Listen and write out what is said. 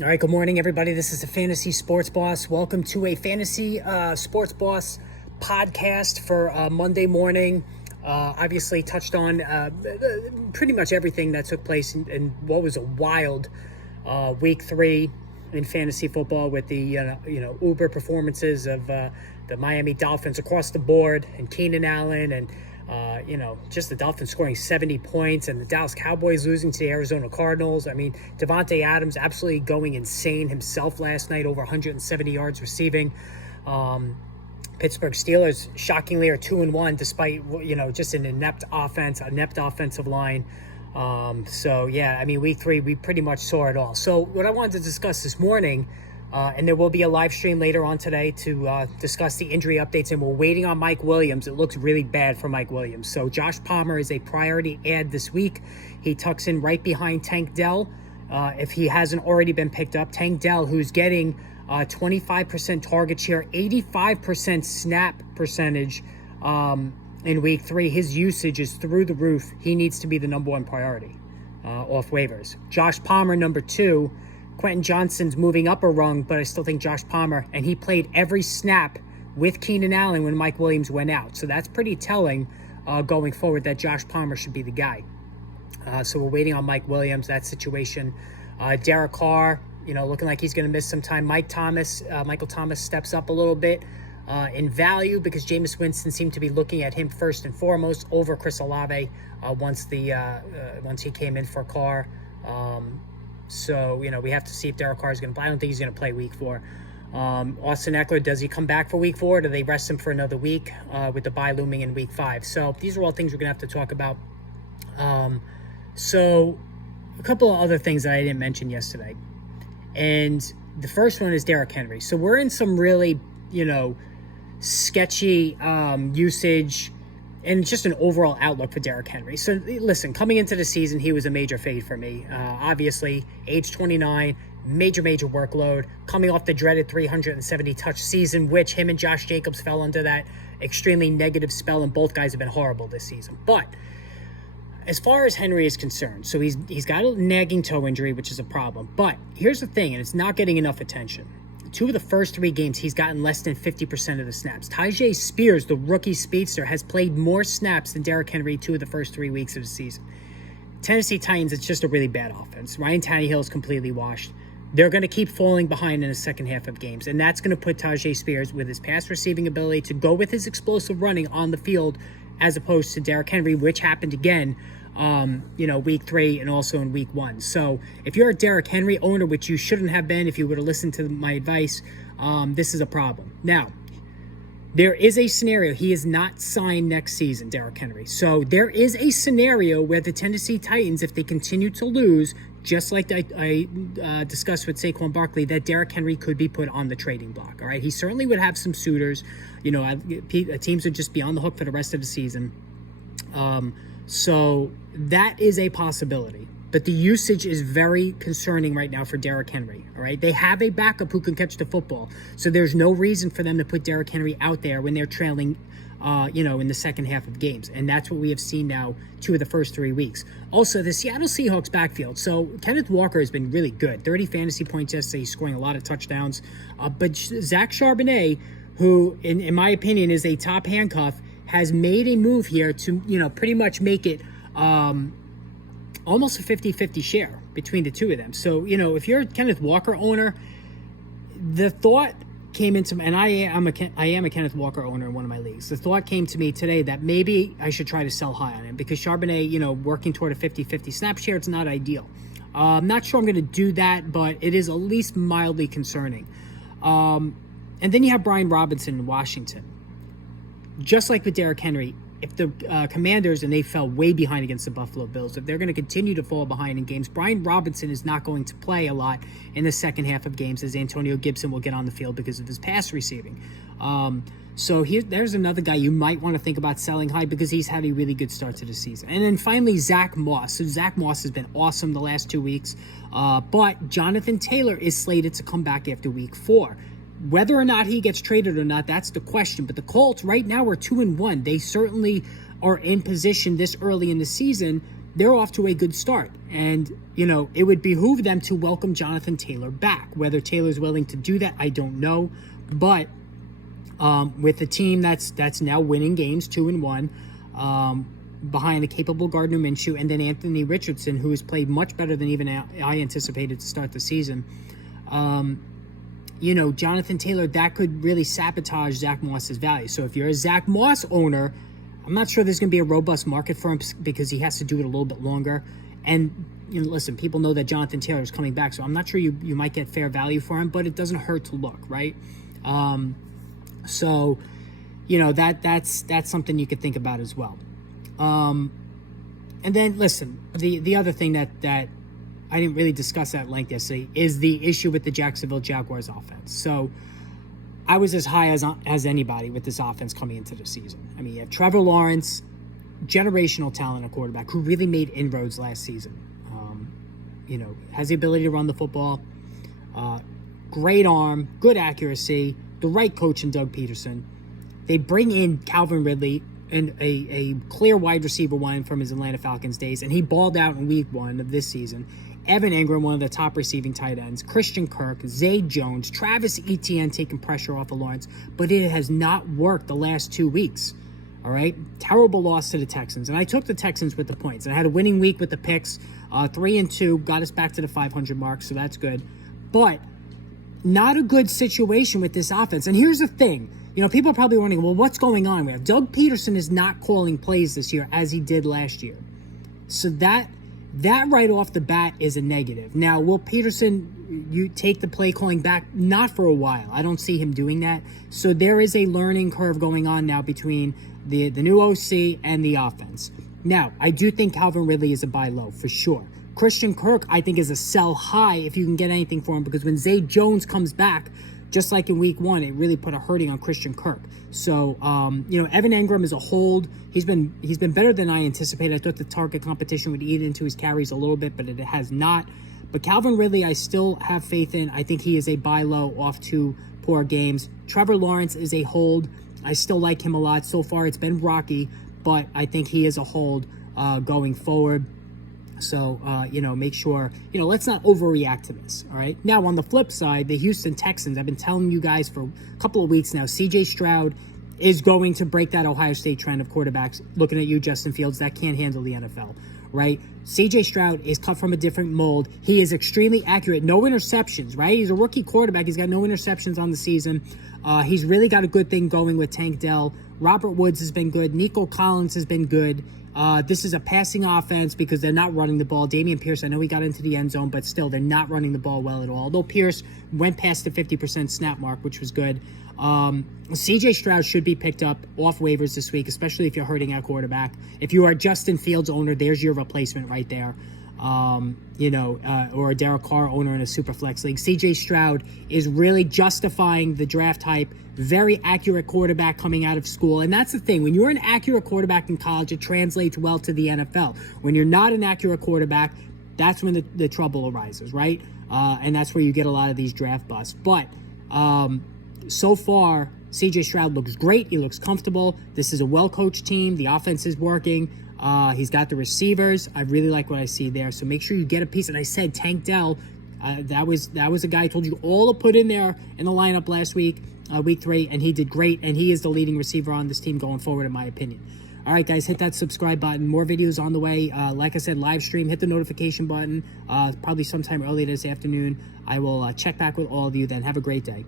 All right, good morning, everybody. This is the Fantasy Sports Boss. Welcome to a Fantasy Sports Boss podcast for Monday morning. Obviously, touched on pretty much everything that took place in what was a wild week 3 in fantasy football with the uber performances of the Miami Dolphins across the board, and Keenan Allen, and just the Dolphins scoring 70 points, and the Dallas Cowboys losing to the Arizona Cardinals. I mean, Devontae Adams absolutely going insane himself last night, over 170 yards receiving. Pittsburgh Steelers shockingly are 2-1 despite just an inept offensive line. Week 3 we pretty much saw it all. So what I wanted to discuss this morning, and there will be a live stream later on today to discuss the injury updates, and we're waiting on Mike Williams. It looks really bad for Mike Williams. So Josh Palmer is a priority add this week. He tucks in right behind Tank Dell if he hasn't already been picked up. Tank Dell, who's getting 25% target share, 85% snap percentage in week 3. His usage is through the roof. He needs to be the number 1 priority off waivers. Josh Palmer, number 2. Quentin Johnston's moving up a rung, but I still think Josh Palmer, and he played every snap with Keenan Allen when Mike Williams went out. So that's pretty telling going forward that Josh Palmer should be the guy. So we're waiting on Mike Williams, that situation. Derrick Carr, looking like he's going to miss some time. Michael Thomas steps up a little bit in value because Jameis Winston seemed to be looking at him first and foremost over Chris Olave once he came in for Carr. We have to see if Derek Carr is going to play. I don't think he's going to play week 4. Austin Eckler, does he come back for week 4? Or do they rest him for another week with the bye looming in week 5? So these are all things we're going to have to talk about. So a couple of other things that I didn't mention yesterday. And the first one is Derrick Henry. So we're in some really, sketchy usage and just an overall outlook for Derrick Henry. So listen, coming into the season, he was a major fade for me. Obviously, age 29, major workload, coming off the dreaded 370 touch season, which him and Josh Jacobs fell under that extremely negative spell, and both guys have been horrible this season. But as far as Henry is concerned, so he's got a nagging toe injury, which is a problem. But here's the thing, and it's not getting enough attention. 2 of the first 3 games, he's gotten less than 50% of the snaps. Tyjae Spears, the rookie speedster, has played more snaps than Derrick Henry 2 of the first 3 weeks of the season. Tennessee Titans, it's just a really bad offense. Ryan Tannehill is completely washed. They're going to keep falling behind in the second half of games, and that's going to put Tyjae Spears, with his pass receiving ability, to go with his explosive running on the field, as opposed to Derrick Henry, which happened again week 3 and also in week 1. So if you're a Derrick Henry owner, which you shouldn't have been if you would have listened to my advice, this is a problem. Now, there is a scenario. He is not signed next season, Derrick Henry. So there is a scenario where the Tennessee Titans, if they continue to lose, just like I discussed with Saquon Barkley, that Derrick Henry could be put on the trading block. All right, he certainly would have some suitors. Teams would just be on the hook for the rest of the season. So that is a possibility. But the usage is very concerning right now for Derrick Henry. All right, they have a backup who can catch the football, so there's no reason for them to put Derrick Henry out there when they're trailing, in the second half of games, and that's what we have seen now 2 of the first 3 weeks. Also, the Seattle Seahawks backfield. So Kenneth Walker has been really good. 30 fantasy points yesterday. He's scoring a lot of touchdowns. But Zach Charbonnet, who in my opinion is a top handcuff, has made a move here to pretty much make it almost a 50-50 share between the 2 of them. So, if you're a Kenneth Walker owner, the thought came into, and I am a Kenneth Walker owner in one of my leagues. The thought came to me today that maybe I should try to sell high on him because Charbonnet, working toward a 50-50 snap share, it's not ideal. I'm not sure I'm going to do that, but it is at least mildly concerning. And then you have Brian Robinson in Washington. Just like with Derrick Henry, if the Commanders, and they fell way behind against the Buffalo Bills, if they're going to continue to fall behind in games, Brian Robinson is not going to play a lot in the second half of games, as Antonio Gibson will get on the field because of his pass receiving. There's another guy you might want to think about selling high because he's had a really good start to the season. And then finally, Zach Moss. So Zach Moss has been awesome the last 2 weeks, but Jonathan Taylor is slated to come back after week 4. Whether or not he gets traded or not, that's the question. But the Colts right now are 2-1. They certainly are in position this early in the season they're off to a good start. And, it would behoove them to welcome Jonathan Taylor back. Whether Taylor's willing to do that, I don't know. But with a team that's now winning games 2-1, behind a capable Gardner Minshew and then Anthony Richardson, who has played much better than even I anticipated to start the season. Jonathan Taylor, that could really sabotage Zach Moss's value. So if you're a Zach Moss owner, I'm not sure there's going to be a robust market for him because he has to do it a little bit longer. And, listen, people know that Jonathan Taylor is coming back, so I'm not sure you might get fair value for him, but it doesn't hurt to look, right? So, that's something you could think about as well. And then, listen, the other thing that I didn't really discuss at length yesterday is the issue with the Jacksonville Jaguars offense. So I was as high as anybody with this offense coming into the season. I mean, you have Trevor Lawrence, generational talent, a quarterback who really made inroads last season. Has the ability to run the football, great arm, good accuracy, the right coach in Doug Peterson. They bring in Calvin Ridley, and a clear wide receiver one from his Atlanta Falcons days, and he balled out in week 1 of this season. Evan Ingram, one of the top receiving tight ends, Christian Kirk, Zay Jones, Travis Etienne taking pressure off of Lawrence, but it has not worked the last 2 weeks. All right, terrible loss to the Texans, and I took the Texans with the points. And I had a winning week with the picks, 3-2, got us back to the 500 mark, so that's good. But not a good situation with this offense. And here's the thing. People are probably wondering, well, what's going on? We have Doug Peterson is not calling plays this year as he did last year. So that right off the bat is a negative. Now, will Peterson you take the play calling back? Not for a while. I don't see him doing that. So there is a learning curve going on now between the new OC and the offense. Now, I do think Calvin Ridley is a buy low for sure. Christian Kirk, I think, is a sell high if you can get anything for him, because when Zay Jones comes back, just like in week 1, it really put a hurting on Christian Kirk. So, Evan Ingram is a hold. He's been better than I anticipated. I thought the target competition would eat into his carries a little bit, but it has not. But Calvin Ridley, I still have faith in. I think he is a buy low off 2 poor games. Trevor Lawrence is a hold. I still like him a lot. So far, it's been rocky, but I think he is a hold going forward. So, make sure, let's not overreact to this, all right? Now, on the flip side, the Houston Texans, I've been telling you guys for a couple of weeks now, C.J. Stroud is going to break that Ohio State trend of quarterbacks. Looking at you, Justin Fields, that can't handle the NFL, right? C.J. Stroud is cut from a different mold. He is extremely accurate. No interceptions, right? He's a rookie quarterback. He's got no interceptions on the season. He's really got a good thing going with Tank Dell. Robert Woods has been good. Nico Collins has been good. This is a passing offense because they're not running the ball. Dameon Pierce, I know he got into the end zone, but still, they're not running the ball well at all. Although Pierce went past the 50% snap mark, which was good. C.J. Stroud should be picked up off waivers this week, especially if you're hurting at quarterback. If you are a Justin Fields owner, there's your replacement right there. Or a Derrick Carr owner in a super flex league. C.J. Stroud is really justifying the draft hype. Very accurate quarterback coming out of school. And that's the thing. When you're an accurate quarterback in college, it translates well to the NFL. When you're not an accurate quarterback, that's when the trouble arises, right? And that's where you get a lot of these draft busts. But so far, C.J. Stroud looks great. He looks comfortable. This is a well-coached team. The offense is working. He's got the receivers. I really like what I see there. So make sure you get a piece. And I said Tank Dell, that was a guy I told you all to put in there in the lineup last week, week 3, and he did great. And he is the leading receiver on this team going forward, in my opinion. All right, guys, hit that subscribe button. More videos on the way. Like I said, live stream. Hit the notification button. Probably sometime early this afternoon. I will check back with all of you then. Have a great day.